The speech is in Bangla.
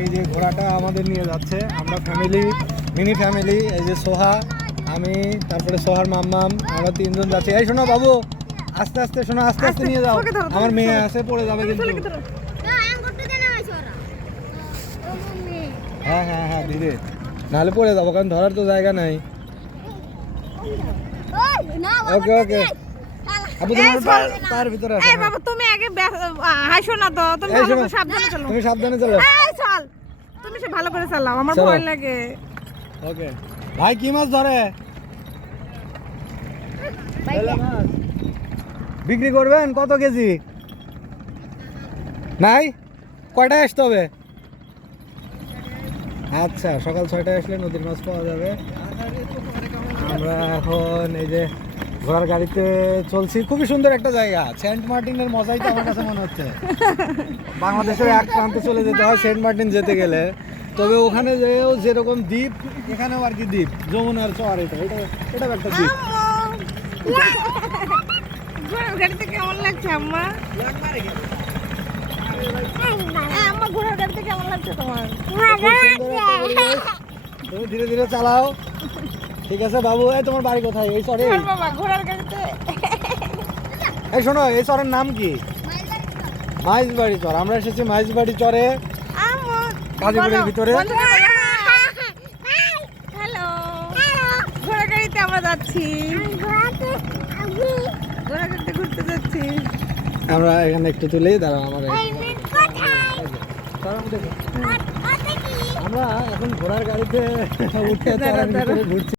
এই যে ঘোড়াটা আমাদের নিয়ে যাচ্ছে, আমরা ফ্যামিলি, মিনি ফ্যামিলি। এই যে সোহা, আমি, তারপরে সোহার মাম্মাম, আমরা তিনজন যাচ্ছি। এই শোনো বাবু, আস্তে আস্তে শোনো, আস্তে আস্তে নিয়ে যাও, আমার মেয়ে আছে, পড়ে যাবে কিন্তু। হ্যাঁ হ্যাঁ হ্যাঁ ধীরে, নাহলে পড়ে যাবো, কারণ ধরার তো জায়গা নাই। ওকে ওকে আপু, তোমার তার ভিতরে আছে। এই বাবা তুমি আগে হাসো না তো, তুমি ভালো করে সাবধানে চলো। তুমি সাবধানে চলো। এই চল, তুমি সে ভালো করে চালাও, আমার চলো। ভয় লাগে। ওকে ভাই, কি মাছ ধরে বিক্রি করবেন? কত কেজি? নাই, কয়টায় আসতে হবে? আচ্ছা, সকাল 6টায় আসলে নদীর মাছ পাওয়া যাবে। আমরা এখন এই যে ঘোড়ার গাড়িতে চলছি। খুবই সুন্দর একটা জায়গা, সেন্ট মার্টিনের মজাই তো আমার কাছে মনে হচ্ছে। বাংলাদেশের এক প্রান্তে চলে যেতে হয় সেন্ট মার্টিন যেতে গেলে, তবে ওখানে যেও যেরকম দ্বীপ, এখানেও আর কি দ্বীপ, যমুনার চর। এটা একটা দ্বীপ। ঘোড়ার গাড়িতে কেমন লাগছে আম্মা? আম্মা ঘোড়ার গাড়িতে কেমন লাগছে তোমার? তুমি ধীরে ধীরে চালাও, ঠিক আছে বাবু? এই তোমার বাড়ি কোথায়? এই চরে? বাবা ঘোড়ার গাড়িতে। এই শোনো, এই চরের নাম কি? মাইজবাড়ি চর। আমরা এসেছি মাইজবাড়ি চরে, গাজীপুরের ভিতরে। হ্যালো, ঘোড়ার গাড়িতে আমরা যাচ্ছি, ঘোড়ার গাড়িতে ঘুরতে যাচ্ছি। আমরা এখানে একটু তুলেই দাঁড়াও আমার। আমরা এখন ঘোড়ার গাড়িতে উঠে ঘুরছি।